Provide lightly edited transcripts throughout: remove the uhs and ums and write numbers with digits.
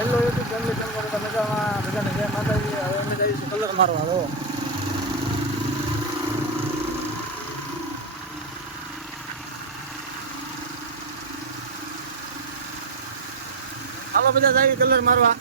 Hello YouTube family કેમ કરો તમે મજામાં? બધાને જય માતાજી. હવે અમે જઈશું કલર મારવા. તો હાલો બધા જાય કલર મારવા.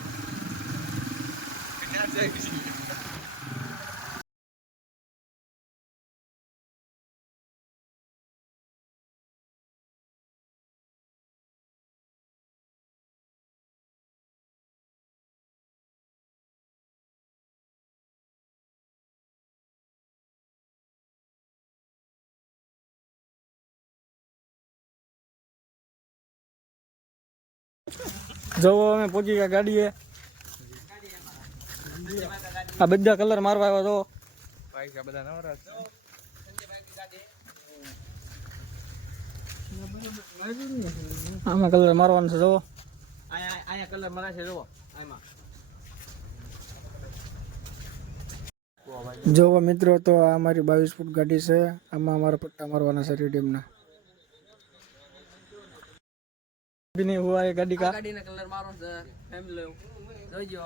જોવો અમે પહોંચી ગયા ગાડીએ. આ બધા કલર મારવા આવ્યા. તો આમાં કલર મારવાનું છે. જોવો અહીંયા કલર મારે છે. જોવો જોવો મિત્રો, તો આ અમારી 22 ફૂટ ગાડી છે. આમાં અમારા પટ્ટા મારવાના છે રેડિયમના. नहीं हुआ है गाड़ी का कलर मारो फैमिली જોઈજો.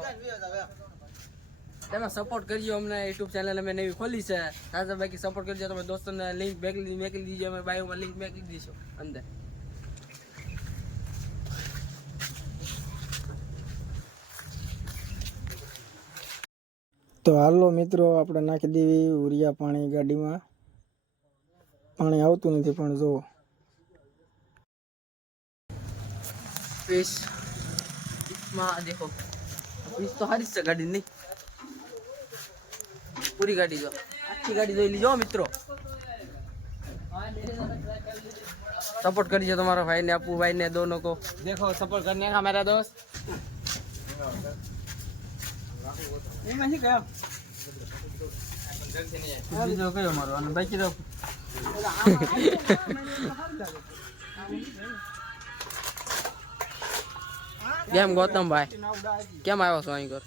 તમે સપોર્ટ કરજો અમને. યુટ્યુબ ચેનલ અમે નવી ખોલી છે. સાથે બાકી સપોર્ટ કરજો. તમે દોસ્તોને લિંક મેકલી દીજો. અમે બાયોમાં લિંક મેકલી દઈશું અંદર. તો હાલો મિત્રો, આપણે નાખી દેવી ઉરિયા પાણી ગાડીમાં. પાણી આવતું નથી પણ જો पीस देखो पीस तो हरी से गाड़ी नहीं पूरी गाड़ी जो आखी गाड़ी जो लीजो मित्रों. सपोर्ट करिए तुम्हारा भाई ने, अपू भाई ने, दोनों को. देखो सपोर्ट करने का मेरा दोस्त. ये मैं ही गया जो कयो मारो અને બાકી તો કેમ ગૌતમભાઈ કેમ આવ્યો છો અહીં ઘર?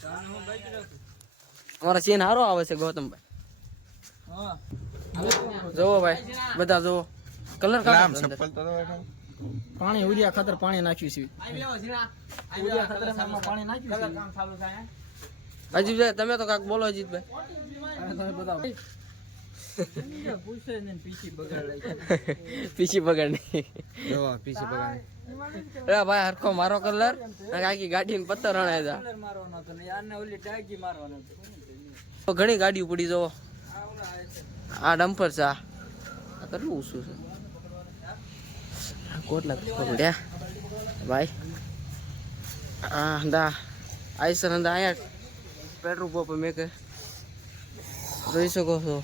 અમારા સીન સારો આવે છે ગૌતમભાઈ. જોવો ભાઈ બધા જોવો કલર પાણી ઉડિયા ખાતર પાણી નાખ્યું છે. ઉડિયા ખાતર પાણી નાખ્યું છે. અજીતભાઈ તમે તો કાક બોલો અજીતભાઈ. તમે બતાવો. પીછી બગાડ નહીં. પીછી બગાડ અરે ભાઈ હરખો મારો કલર આખી ગાડી ને પત્તર રણાય જા. ઘણી ગાડીઓ પડી. જો આ ડમ્પર છે. આ કેટલું ઊંચું છે. કોટલા પડ્યા ભાઈ. હા દા આઈસર અંદા અહીંયા પેટ્રોલ પંપ મેં કે જોઈ શકો છો.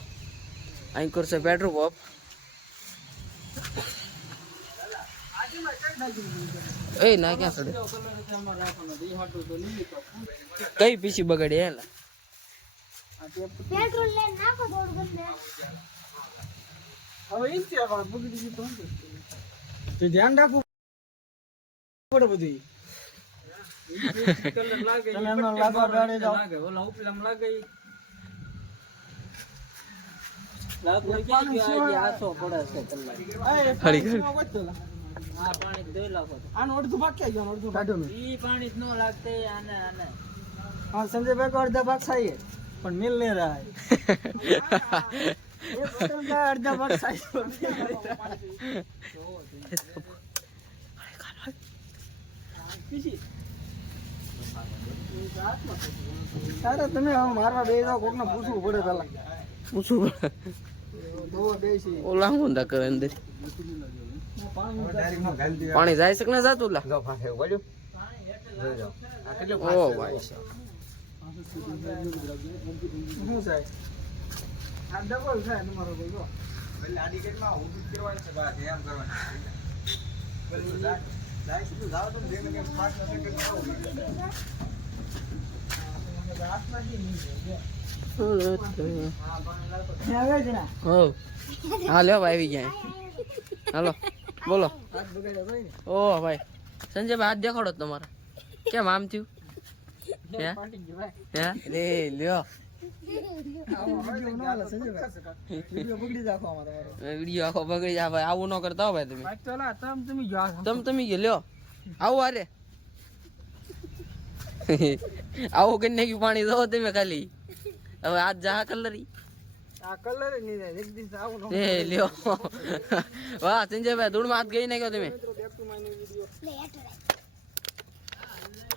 અહીં કરશે પેટ્રોલ પંપ. એ ના ક્યાં સડે કઈ પીછી બગાડી હેલા પેટ્રોલ લે નાખો થોડું ગંદે. હવે ઈ છે પણ બગડી ગઈ તો ધ્યાન રાખવું પડે બધું. કલર લાગે તમે એનો લાગવા ગાડી જાવ લાગે ઓલા ઉપલમ લાગે લાગો કે આસો પડે છે કલર હરી હરી. આ પાણી દોઈ લાખો આનો અડધો ભાગ ક્યાં ગયો? અડધો કાઢો મે ઈ પાણી જ નો લાગતે આને આને. હા સંજયભાઈ કો અડધા ભાગ સાઈએ પણ મિલ નહીં રહા હે. એ બોતલ का અડધા ભાગ સાઈએ. તારે તમે મારવા બે જાવ કોકને પૂછવું પડે. પેલા પૂછવું પડે. ઓલા હું દા કરે અંદર પાણી જાય છે કે ના જાતું? લા ઓ ભાઈ શું થાય? આ ડબલ થાય તમારો ભાઈ. જો એટલે આડી ગેટમાં ઊભી કરવાની છે. બા ધ્યાન કરવાની જાય સુધી જાવ તો બે મિનિટ 5 સેકન્ડ આવું હાથમાં જી નહીં આવે છે ને. હો હા લ્યો આવી ગયા. હાલો બોલો. ઓ ભાઈ સંજયભાઈ હાથ દેખાડો તમારા. કેમ આમ થયું? રે લ્યો વિડીયો આખો બગડી જાય ભાઈ. આવું ન કરતા હો ભાઈ. તમે લ્યો આવું. અરે આવું કરી નાખ્યું પાણી જો તમે ખાલી હવે આજ જા કલર આ કલર નહીં જાય એક દિવસ આવું ન એ લ્યો વાહ સંજયભાઈ ધૂળમાં હાથ ગઈ નાખ્યો તમે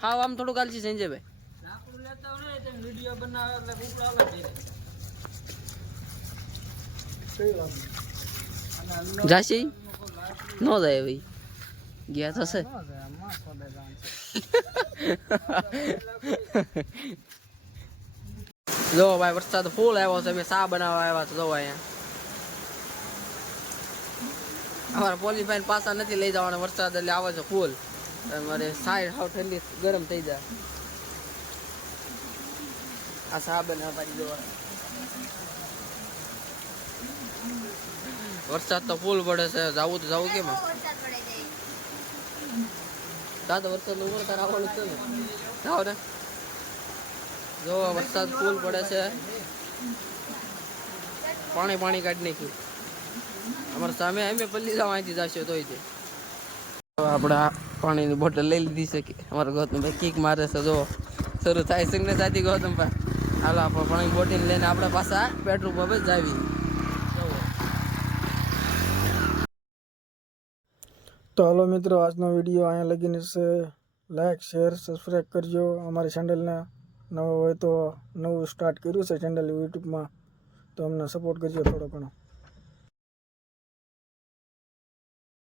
હા આમ થોડું કાલજી સંજયભાઈ લાકડું લેતા હોય ને તેમ વિડિયો બનાવે એટલે ઉપડા અલગ થઈ જાય જાશી નો જાય ભાઈ ગયા તો છે જો ભાઈ વરસાદ ફૂલ આવ્યો છે અમે ચા બનાવવા આવ્યા છે જો અહીંયા અમારા પોલીસભાઈ પાછા નથી લઈ જવાના વરસાદ એટલે આવે છે ફૂલ મારે સાઈડ હાવ ઠંડી ગરમ થઈ જાય આ ચા બનાવવા જોવા વરસાદ તો ફૂલ પડે છે જાવું તો જાવું કેમ દાદા વરસાદ ઉપર તાર આવવાનું છે ને જાઓ ને જો વરસાદ ફૂલ પડે છે પાણી પાણી કાઢી નાખ્યું અમારા સામે અમે પલ્લી જવા અહીંથી જશે તોય છે આપણે પાણીની બોટલ લઈ લીધી છે કે અમારા ગૌતમભાઈ કીક મારે છે જો શરૂ થાય છે ને સાથી ગૌતમભાઈ હાલો આપણે પાણી બોટલ લઈને આપણે પાછા પેટ્રોલ પંપે જ આવી તો હાલો મિત્રો આજનો વિડીયો અહીંયા લગીને છે લાઈક શેર સબસ્ક્રાઈબ કરજો અમારી ચેનલને નવો હોય તો નવું સ્ટાર્ટ કર્યું છે ચેનલ યુટ્યુબમાં તો અમને સપોર્ટ કરજો થોડો ઘણો